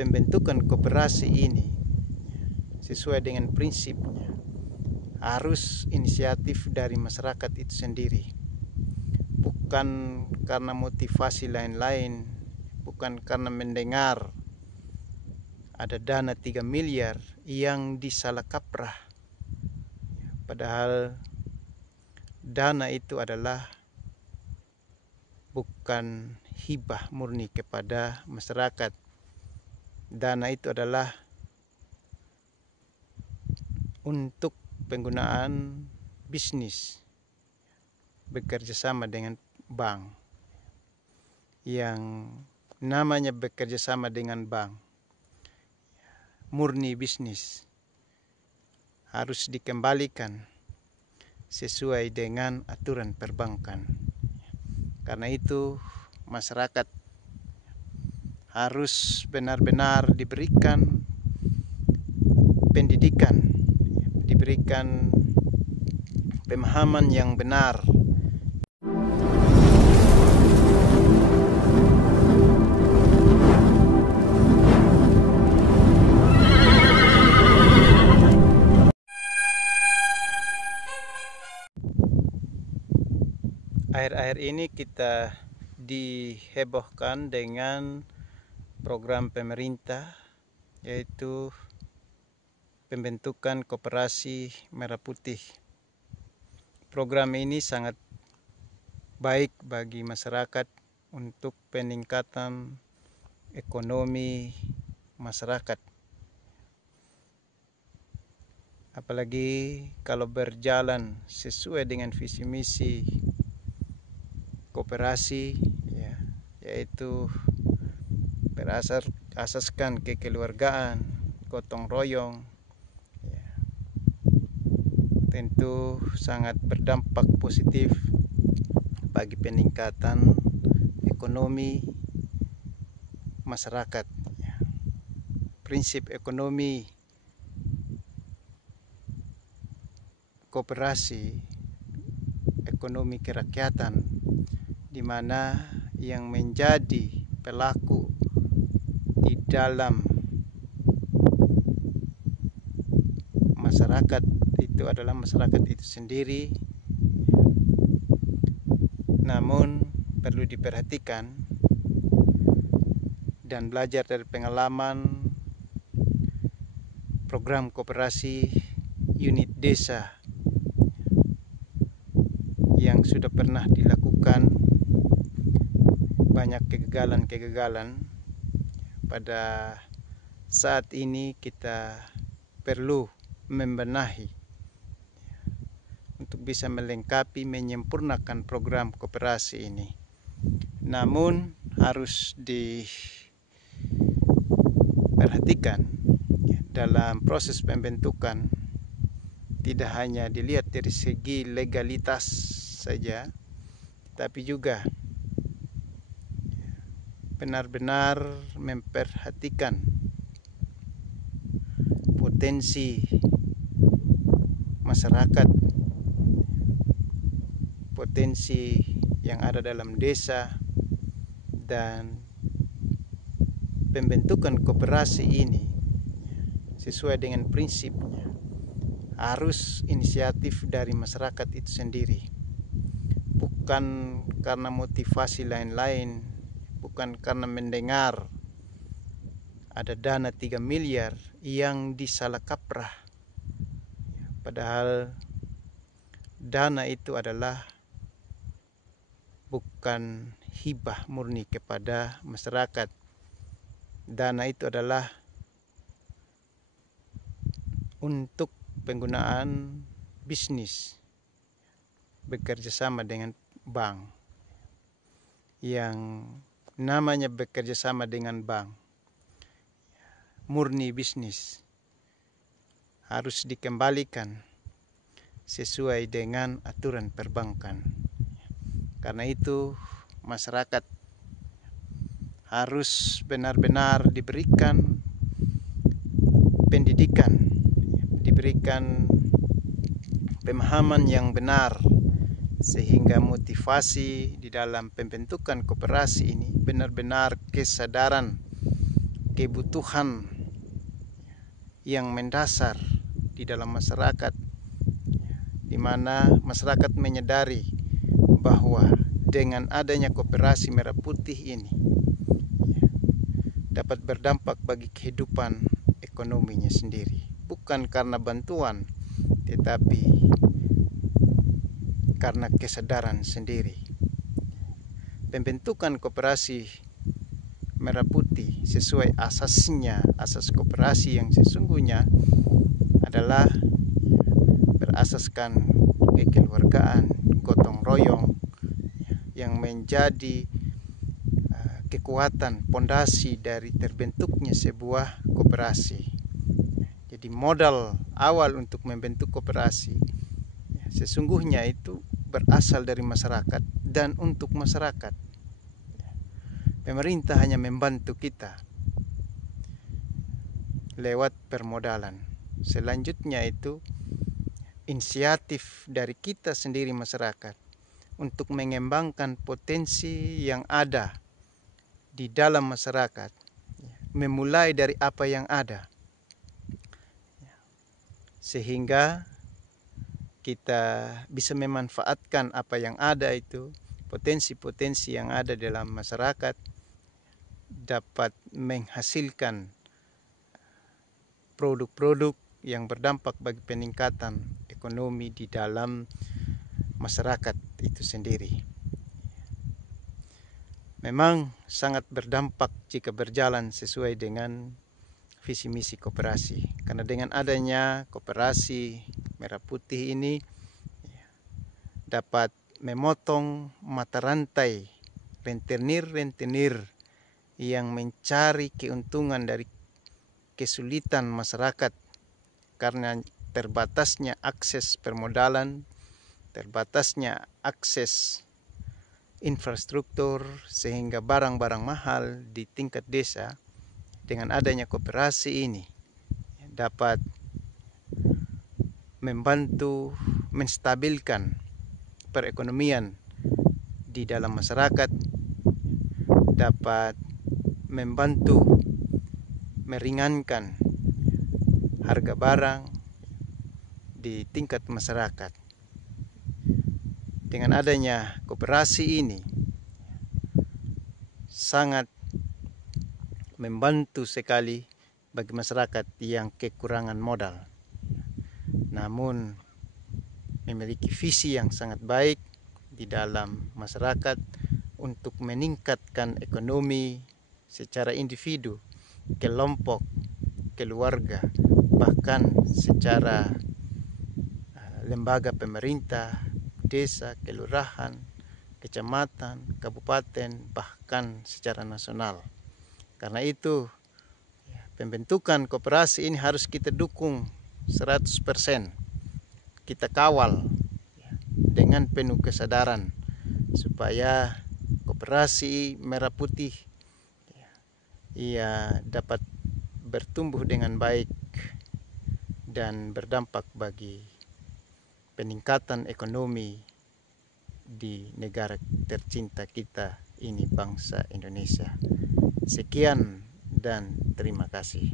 pembentukan koperasi ini sesuai dengan prinsipnya harus inisiatif dari masyarakat itu sendiri, bukan karena motivasi lain-lain, bukan karena mendengar ada dana 3 miliar yang disalah kaprah, padahal dana itu adalah bukan hibah murni kepada masyarakat. Dana itu adalah untuk penggunaan bisnis, bekerja sama dengan bank. Yang namanya bekerja sama dengan bank murni bisnis harus dikembalikan sesuai dengan aturan perbankan. Karena itu masyarakat harus benar-benar diberikan pendidikan, diberikan pemahaman yang benar. Akhir-akhir ini kita dihebohkan dengan program pemerintah, yaitu pembentukan koperasi merah putih. Program ini sangat baik bagi masyarakat untuk peningkatan ekonomi masyarakat. Apalagi kalau berjalan sesuai dengan visi misi koperasi, yaitu berasaskan kekeluargaan, gotong royong, tentu sangat berdampak positif bagi peningkatan ekonomi masyarakat. Prinsip ekonomi koperasi, ekonomi kerakyatan, di mana yang menjadi pelaku di dalam masyarakat itu adalah masyarakat itu sendiri. Namun perlu diperhatikan dan belajar dari pengalaman program koperasi unit desa yang sudah pernah dilakukan. Banyak kegagalan-kegagalan. Pada saat ini kita perlu membenahi untuk bisa melengkapi, menyempurnakan program koperasi ini. Namun harus diperhatikan dalam proses pembentukan, tidak hanya dilihat dari segi legalitas saja, tapi juga benar-benar memperhatikan potensi masyarakat, potensi yang ada dalam desa, dan pembentukan koperasi ini sesuai dengan prinsipnya harus inisiatif dari masyarakat itu sendiri, bukan karena motivasi lain-lain, bukan karena mendengar ada dana 3 miliar yang disalah kaprah, padahal dana itu adalah bukan hibah murni kepada masyarakat. Dana itu adalah untuk penggunaan bisnis, bekerja sama dengan bank. Yang namanya bekerja sama dengan bank murni bisnis harus dikembalikan sesuai dengan aturan perbankan. Karena itu masyarakat harus benar-benar diberikan pendidikan, diberikan pemahaman yang benar, sehingga motivasi di dalam pembentukan koperasi ini benar-benar kesadaran kebutuhan yang mendasar di dalam masyarakat, di mana masyarakat menyadari bahwa dengan adanya koperasi merah putih ini dapat berdampak bagi kehidupan ekonominya sendiri, bukan karena bantuan tetapi karena kesadaran sendiri. Pembentukan koperasi merah putih sesuai asasnya, asas koperasi yang sesungguhnya adalah berasaskan kekeluargaan, gotong royong yang menjadi kekuatan pondasi dari terbentuknya sebuah koperasi. Jadi modal awal untuk membentuk koperasi sesungguhnya itu berasal dari masyarakat dan untuk masyarakat. Pemerintah hanya membantu kita lewat permodalan. Selanjutnya itu inisiatif dari kita sendiri masyarakat untuk mengembangkan potensi yang ada di dalam masyarakat, memulai dari apa yang ada, sehingga kita bisa memanfaatkan apa yang ada itu, potensi-potensi yang ada dalam masyarakat, dapat menghasilkan produk-produk yang berdampak bagi peningkatan ekonomi di dalam masyarakat itu sendiri. Memang sangat berdampak jika berjalan sesuai dengan visi misi koperasi, karena dengan adanya koperasi merah putih ini dapat memotong mata rantai rentenir-rentenir yang mencari keuntungan dari kesulitan masyarakat karena terbatasnya akses permodalan, terbatasnya akses infrastruktur, sehingga barang-barang mahal di tingkat desa dengan adanya koperasi ini dapat membantu menstabilkan perekonomian di dalam masyarakat, dapat membantu meringankan harga barang di tingkat masyarakat. Dengan adanya koperasi ini sangat membantu sekali bagi masyarakat yang kekurangan modal, namun memiliki visi yang sangat baik di dalam masyarakat untuk meningkatkan ekonomi secara individu, kelompok, keluarga, bahkan secara lembaga pemerintah, desa, kelurahan, kecamatan, kabupaten, bahkan secara nasional. Karena itu pembentukan koperasi ini harus kita dukung 100%. Kita kawal dengan penuh kesadaran supaya koperasi merah putih dapat bertumbuh dengan baik dan berdampak bagi peningkatan ekonomi di negara tercinta kita ini, bangsa Indonesia. Sekian dan terima kasih.